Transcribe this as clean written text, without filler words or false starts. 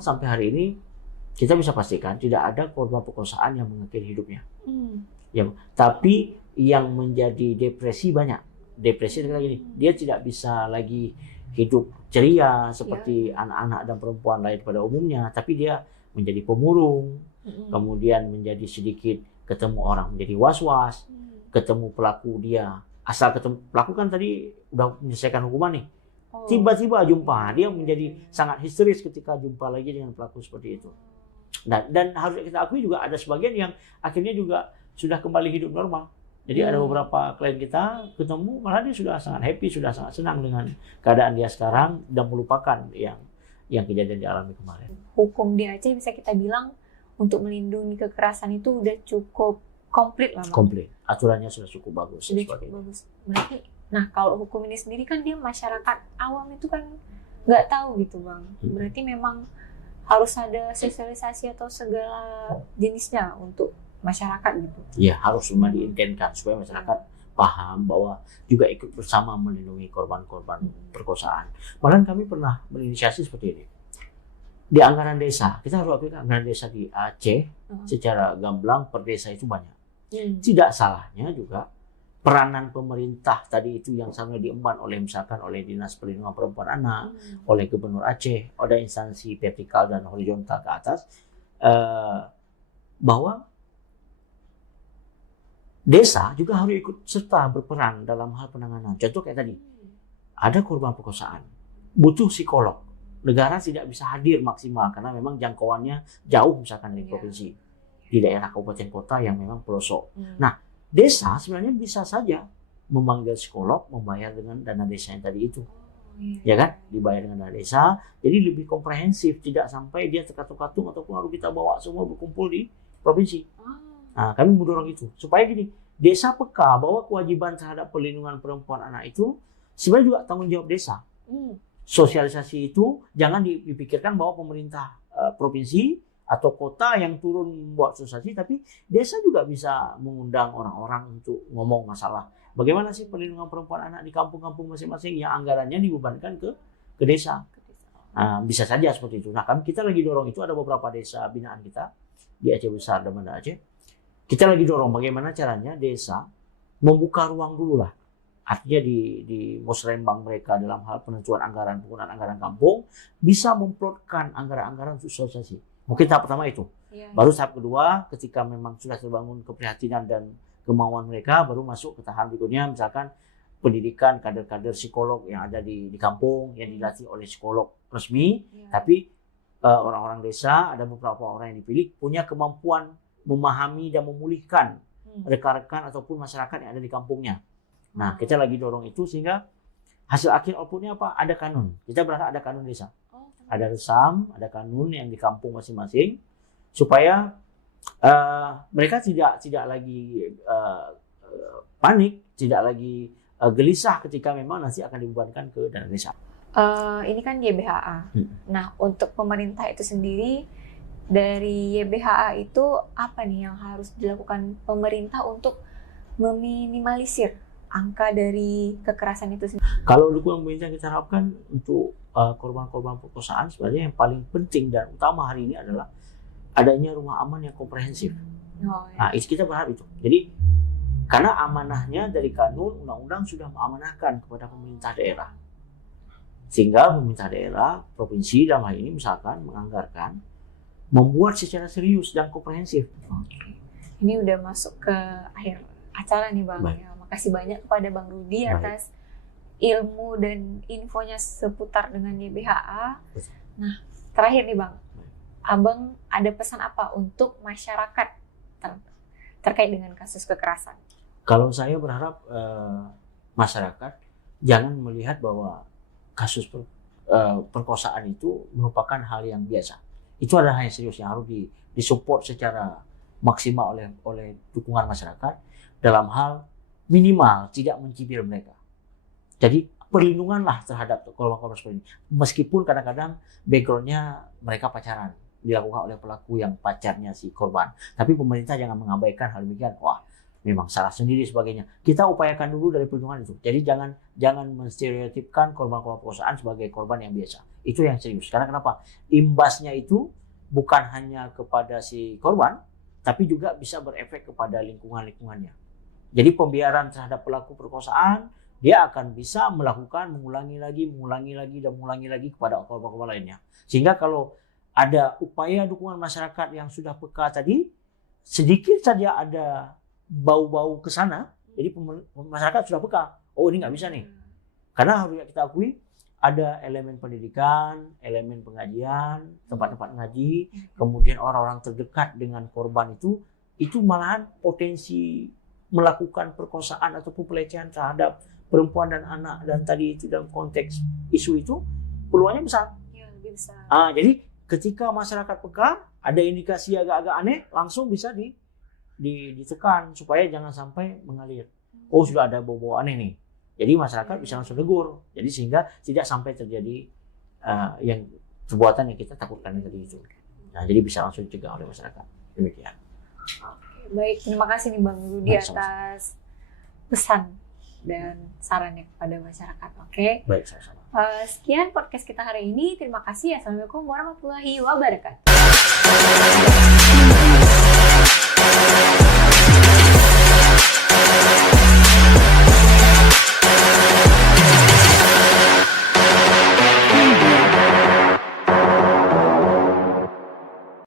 Sampai hari ini kita bisa pastikan tidak ada korban perkosaan yang mengakhiri hidupnya. Ya, tapi yang menjadi depresi banyak. Depresi adalah gini, dia tidak bisa lagi hidup ceria seperti anak-anak dan perempuan lain pada umumnya, tapi dia menjadi pemurung, kemudian menjadi sedikit ketemu orang menjadi was-was, ketemu pelaku dia asal ketemu pelaku kan tadi udah menyelesaikan hukuman nih. Tiba-tiba jumpa, dia menjadi sangat histeris ketika jumpa lagi dengan pelaku seperti itu. Dan harus kita akui juga ada sebagian yang akhirnya juga sudah kembali hidup normal. Jadi ada beberapa klien kita ketemu, malah dia sudah sangat happy, sudah sangat senang dengan keadaan dia sekarang dan melupakan yang kejadian dialami kemarin. Hukum di Aceh bisa kita bilang untuk melindungi kekerasan itu udah cukup komplit lah, Bang. Komplit, aturannya sudah cukup bagus. Sudah cukup bagus. Berarti, nah kalau hukum ini sendiri kan dia masyarakat awam itu kan nggak tahu gitu, Bang. Berarti memang harus ada sosialisasi atau segala jenisnya untuk masyarakat gitu. Ya, harus memang diintenkan supaya masyarakat paham bahwa juga ikut bersama melindungi korban-korban perkosaan. Malah kami pernah berinisiasi seperti ini. Di anggaran desa, kita harus akui anggaran desa di Aceh secara gamblang per desa itu banyak. Tidak salahnya juga peranan pemerintah tadi itu yang sangat diemban oleh misalkan oleh Dinas Perlindungan Perempuan Anak, oleh Gubernur Aceh, ada instansi vertikal dan horizontal ke atas, bahwa desa juga harus ikut serta berperan dalam hal penanganan. Contoh kayak tadi, ada korban perkosaan, butuh psikolog. Negara tidak bisa hadir maksimal karena memang jangkauannya jauh misalkan dari provinsi, di daerah kabupaten kota yang memang pelosok. Nah, desa sebenarnya bisa saja memanggil psikolog, membayar dengan dana desa yang tadi itu. Ya kan? Dibayar dengan dana desa, jadi lebih komprehensif, tidak sampai dia terkatung-katung ataupun harus kita bawa semua berkumpul di provinsi. Nah, kami mendorong itu supaya gini, desa peka bahwa kewajiban terhadap perlindungan perempuan anak itu sebenarnya juga tanggung jawab desa. Sosialisasi itu jangan dipikirkan bahwa pemerintah provinsi atau kota yang turun membuat sosialisasi, tapi desa juga bisa mengundang orang-orang untuk ngomong masalah bagaimana sih perlindungan perempuan anak di kampung-kampung masing-masing yang anggarannya dibebankan ke desa. Nah, bisa saja seperti itu. Nah, kita lagi dorong itu, ada beberapa desa binaan kita di Aceh Besar dan Banda Aceh. Kita lagi dorong bagaimana caranya desa membuka ruang dulu lah. Artinya di musrembang mereka dalam hal penentuan anggaran, penggunaan anggaran kampung, bisa memplotkan anggaran-anggaran untuk sosialisasi. Mungkin tahap pertama itu. Baru tahap kedua, ketika memang sudah terbangun keprihatinan dan kemauan mereka, baru masuk ke tahap berikutnya, misalkan pendidikan kader-kader psikolog yang ada di kampung, yang dilatih oleh psikolog resmi, tapi orang-orang desa, ada beberapa orang yang dipilih, punya kemampuan memahami dan memulihkan rekan-rekan ataupun masyarakat yang ada di kampungnya. Nah, kita lagi dorong itu sehingga hasil akhir outputnya apa? Ada kanun. Kita berharap ada kanun desa. Ada resam, ada kanun yang di kampung masing-masing supaya mereka tidak lagi panik, tidak lagi gelisah ketika memang nanti akan dibebankan ke dana desa. Ini kan YBHA. Nah, untuk pemerintah itu sendiri, dari YBHA itu apa nih yang harus dilakukan pemerintah untuk meminimalisir angka dari kekerasan itu sendiri? Kalau dukungan pemerintah kita harapkan untuk korban-korban perkosaan, sebenarnya yang paling penting dan utama hari ini adalah adanya rumah aman yang komprehensif. Nah, kita berharap itu. Jadi karena amanahnya dari kanun, undang-undang sudah mengamanahkan kepada pemerintah daerah. Sehingga pemerintah daerah, provinsi dalam hal ini misalkan menganggarkan membuat secara serius dan komprehensif. Ini udah masuk ke akhir acara nih, Bang. Ya, makasih banyak kepada Bang Rudi atas ilmu dan infonya seputar dengan YBHA. Nah, terakhir nih, Bang. Abang ada pesan apa untuk masyarakat terkait dengan kasus kekerasan? Kalau saya berharap masyarakat jangan melihat bahwa kasus perkosaan itu merupakan hal yang biasa. Itu adalah hal yang serius yang harus disupport secara maksimal oleh dukungan masyarakat dalam hal minimal tidak mencibir mereka. Jadi perlindunganlah terhadap korban-korban seperti ini. Meskipun kadang-kadang backgroundnya mereka pacaran, dilakukan oleh pelaku yang pacarnya si korban. Tapi pemerintah jangan mengabaikan hal demikian. Wah, memang salah sendiri sebagainya. Kita upayakan dulu dari perlindungan itu. Jadi jangan menstereotipkan korban-korban perkosaan sebagai korban yang biasa. Itu yang serius. Karena kenapa? Imbasnya itu bukan hanya kepada si korban, tapi juga bisa berefek kepada lingkungannya. Jadi pembiaran terhadap pelaku perkosaan, dia akan bisa mengulangi lagi kepada korban-korban lainnya. Sehingga kalau ada upaya dukungan masyarakat yang sudah peka tadi, sedikit saja ada bau-bau ke sana, jadi masyarakat sudah peka. Oh, ini nggak bisa nih. Karena harus kita akui ada elemen pendidikan, elemen pengajian, tempat-tempat ngaji, kemudian orang-orang terdekat dengan korban itu malahan potensi melakukan perkosaan ataupun pelecehan terhadap perempuan dan anak, dan tadi itu dalam konteks isu itu peluangnya besar. Ya, lebih besar. Jadi ketika masyarakat peka, ada indikasi agak-agak aneh, langsung bisa ditekan supaya jangan sampai mengalir. Oh, sudah ada bau-bau aneh nih. Jadi masyarakat bisa langsung tegur. Jadi sehingga tidak sampai terjadi yang perbuatan yang kita takutkan tadi itu. Nah, jadi bisa langsung dicegah oleh masyarakat. Demikian. Baik, terima kasih nih Bang Rudi atas pesan dan sarannya kepada masyarakat. Oke. Baik, sama-sama. Sekian podcast kita hari ini. Terima kasih. Assalamualaikum warahmatullahi wabarakatuh.